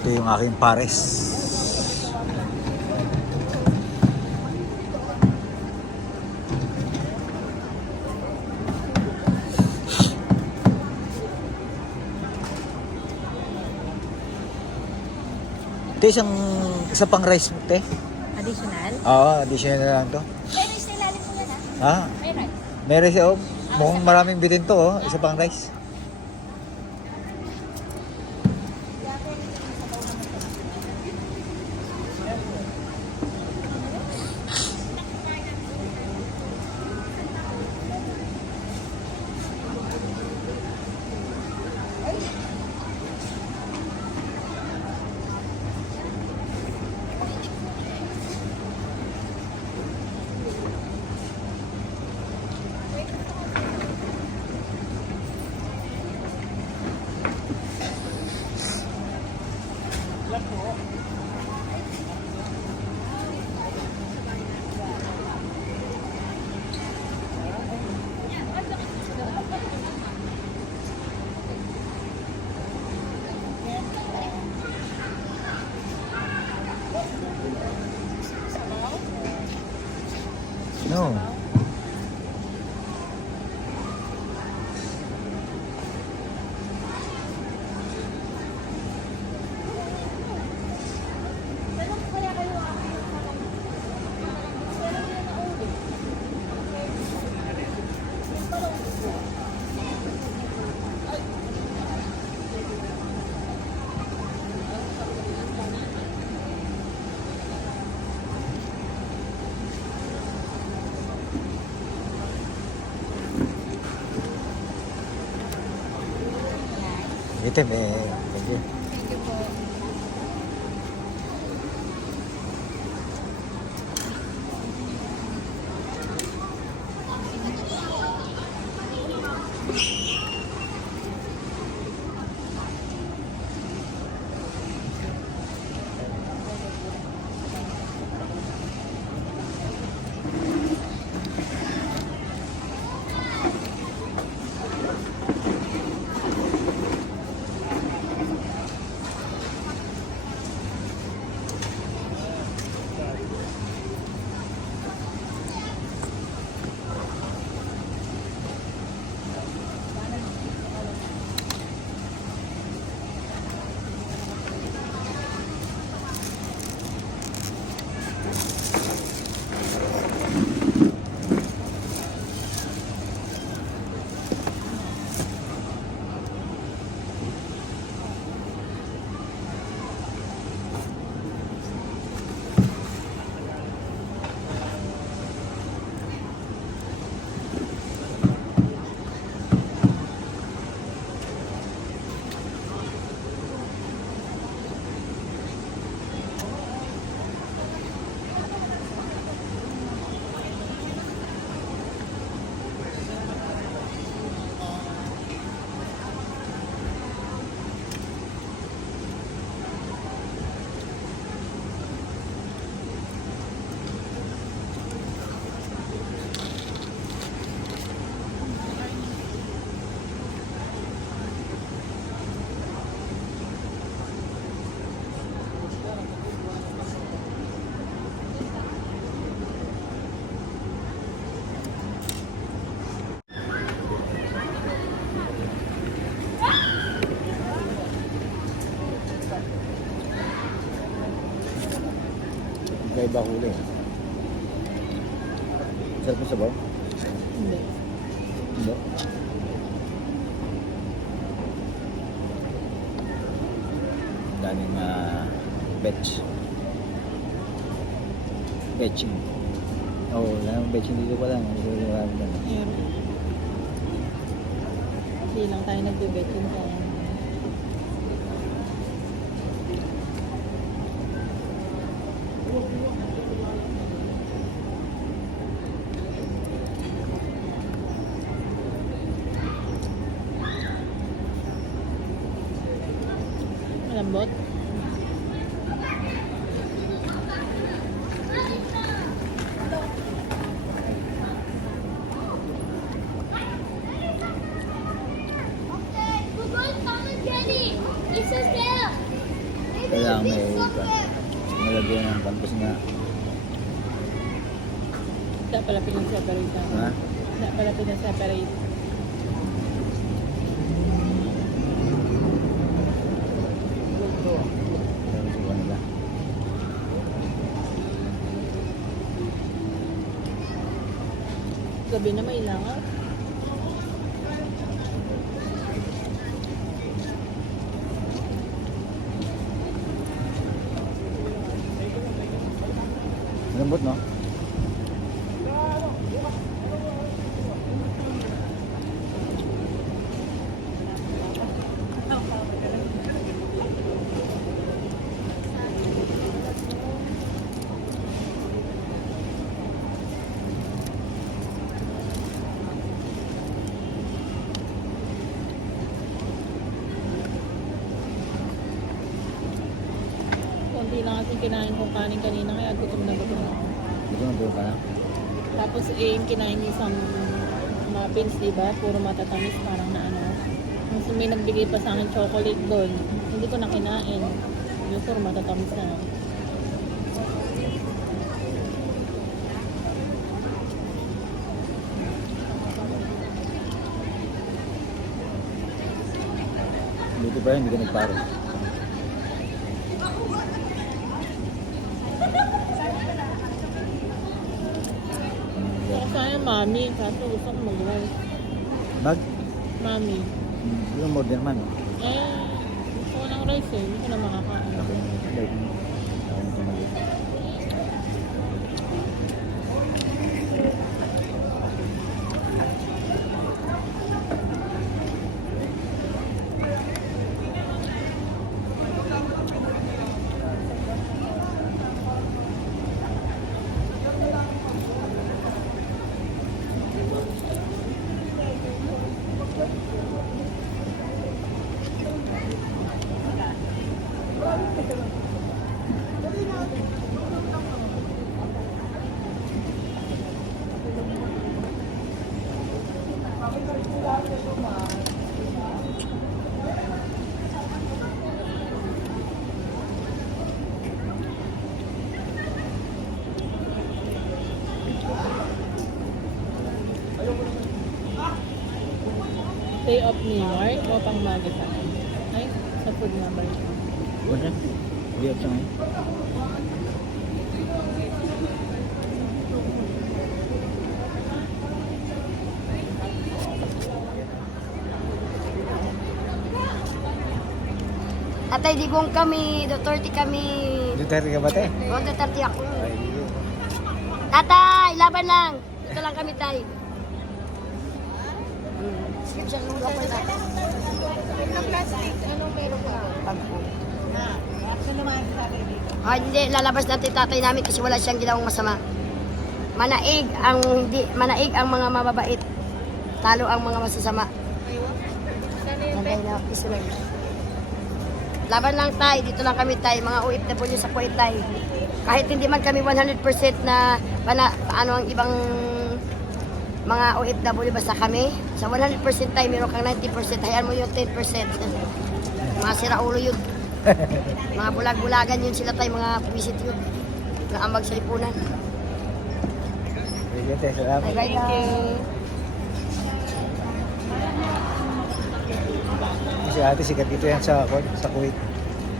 Ito yung aking pares. Ito isa pang rice mo, te. Additional? Oo, additional na lang to. May rice na ilalim mo yan, ha? Ha? May rice. May rice, oh. Mukhang maraming bitin to, oh. Isa pang rice. No. Itim eh. Thank you. Thank you po. Kaiba kulay. Sarap mo sabaw? Hindi. Hindi. Daming betching. Oo, wala nang betching dito pa lang. Hindi lang tayo nagbe-betching tayo. Malambot. lang may malagyan ng campus nga. Dapat pala pinag-separate na. Ha? Dapat pala pinag-separate. Sabi sa kanila. Gabi na may ilangan. Malambot, no? Konti lang kasi kinain kong kanin kanina kaya gutom na gutom ako. Dito na doon ka na. Tapos yung kinain niya sa muffins, diba? Puro matatamis, parang na ano. Kasi may nagbigay pa sa akin chocolate doon. Hindi ko na kinain. Yung puro matatamis na. Dito pa rin, hindi ka nagparo. Gusto ko sana mami, kaso gusto ko mag-rice. Bag? Mami. Yung modern man. Eh, gusto ko ng rice eh. Hindi ko na makakain. Ako nito maliit. Day off ni Mark o pang maga sa akin? Ay, sa food nga ba yun? Buwan siya? Hindi up siya ngayon. Atay, digong kami, Duterte kami. Duterte ka ba, te? O, Duterte ako. Ay, Tatay, laban lang. Dito lang kami, tay. Sige siya, laban lang. Anong meron ka? Ah, hindi, lalabas natin tatay namin kasi wala siyang ginawang masama. Manaig ang mga mababait. Talo ang mga masasama. Sana yung Nagay na isulag. Laban lang tay, dito lang kami tay, mga OFW sa Kuwait tay. Kahit hindi man kami 100% na ano ang ibang mga OFW basta kami. Sa 100% tay, meron kang 90%, hayaan mo yung 10%. Mga siraulo yun. Mga bulag-bulagan yun sila tay, mga pumisit yun. Naambag sa lipunan. sige, te. Salamat. Nagay na. Si ate, sikat dito yan sa Kuwait.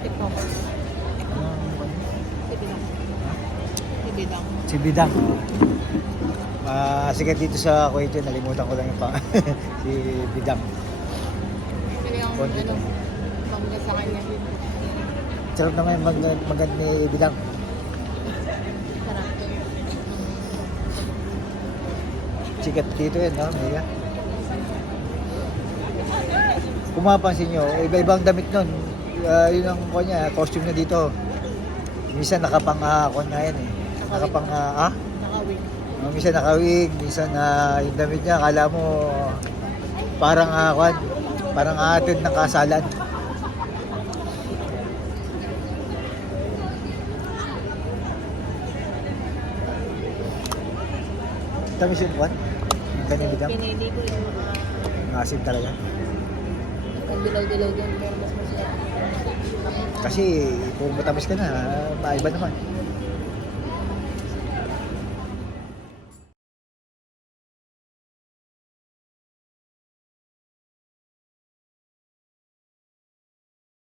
TikTokers. Si Bidang. Si Bidang. Sikat dito sa Kuwait yun. Nalimutan ko lang yung si Bidang. Sila yung Konti to. bangga sa kanya. Sarap naman yung magand ni Bidang. Sarap. Sikat dito yun, no? Mega. Kung mapapansin nyo, iba-ibang damit nun. Yun ang kanya, costume na dito. Minsan nakapang kon na yan eh. Nakapang Nakawig. minsan nakawig, minsan yung damit niya, akala mo parang parang atid ng kasalan. Tamis yung kwan? Yung kanyang bidang? Pinili ko yung mga Ang asim talaga. ang dilaw-dilaw doon. Pero mas masarap. Kasi kung matamis ka na, maiba naman.